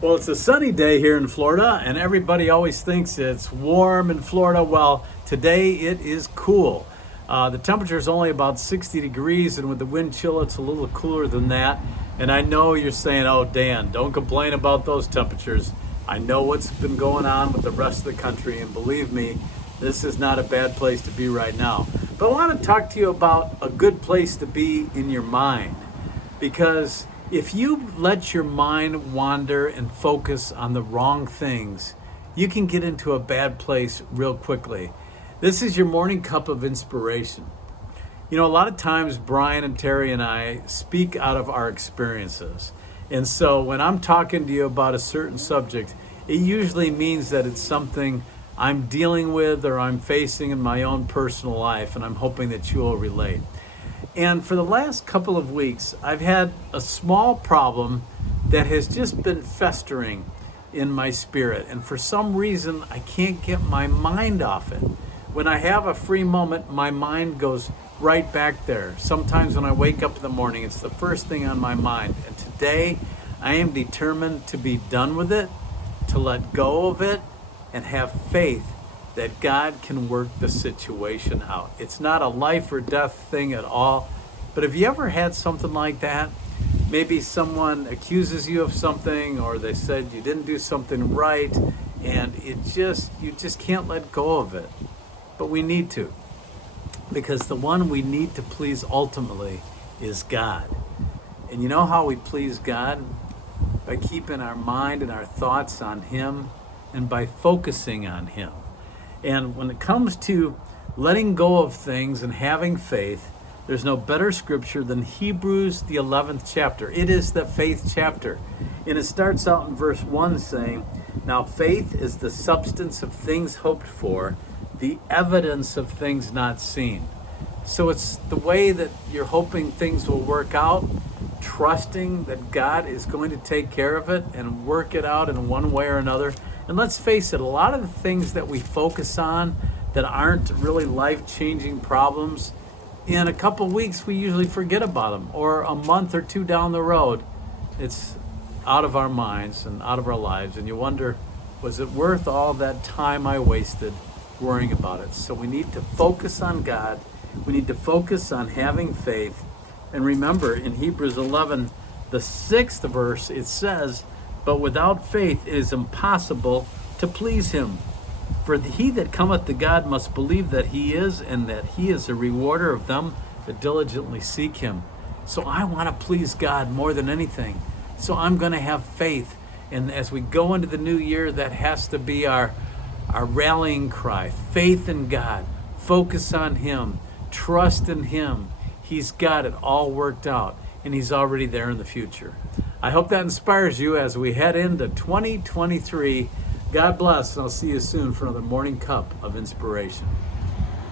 Well, it's a sunny day here in Florida, and everybody always thinks it's warm in Florida. Well, today it is cool. The temperature is only about 60 degrees, and with the wind chill, it's a little cooler than that. And I know you're saying, oh, Dan, don't complain about those temperatures. I know what's been going on with the rest of the country, and believe me, this is not a bad place to be right now. But I want to talk to you about a good place to be in your mind, because if you let your mind wander and focus on the wrong things, you can get into a bad place real quickly. This is your morning cup of inspiration. You know, a lot of times Brian and Terry and I speak out of our experiences. And so when I'm talking to you about a certain subject, it usually means that it's something I'm dealing with or I'm facing in my own personal life, and I'm hoping that you will relate. And for the last couple of weeks, I've had a small problem that has just been festering in my spirit. And for some reason, I can't get my mind off it. When I have a free moment, my mind goes right back there. Sometimes when I wake up in the morning, it's the first thing on my mind. And today, I am determined to be done with it, to let go of it, and have faith that God can work the situation out. It's not a life or death thing at all. But have you ever had something like that? Maybe someone accuses you of something, or they said you didn't do something right, and you just can't let go of it. But we need to, because the one we need to please ultimately is God. And you know how we please God? By keeping our mind and our thoughts on Him, and by focusing on Him. And when it comes to letting go of things and having faith, there's no better scripture than Hebrews, the 11th chapter. It is the faith chapter. And it starts out in verse 1 saying, "Now faith is the substance of things hoped for, the evidence of things not seen." So it's the way that you're hoping things will work out, trusting that God is going to take care of it and work it out in one way or another. And let's face it, a lot of the things that we focus on that aren't really life-changing problems, in a couple weeks we usually forget about them, or a month or two down the road, it's out of our minds and out of our lives, and you wonder, was it worth all that time I wasted worrying about it? So we need to focus on God. We need to focus on having faith. And remember, in Hebrews 11, the 6th verse, it says, "But without faith it is impossible to please Him. For he that cometh to God must believe that He is, and that He is a rewarder of them that diligently seek Him." So I want to please God more than anything. So I'm going to have faith. And as we go into the new year, that has to be our rallying cry. Faith in God. Focus on Him. Trust in Him. He's got it all worked out, and He's already there in the future. I hope that inspires you as we head into 2023. God bless, and I'll see you soon for another Morning Cup of Inspiration.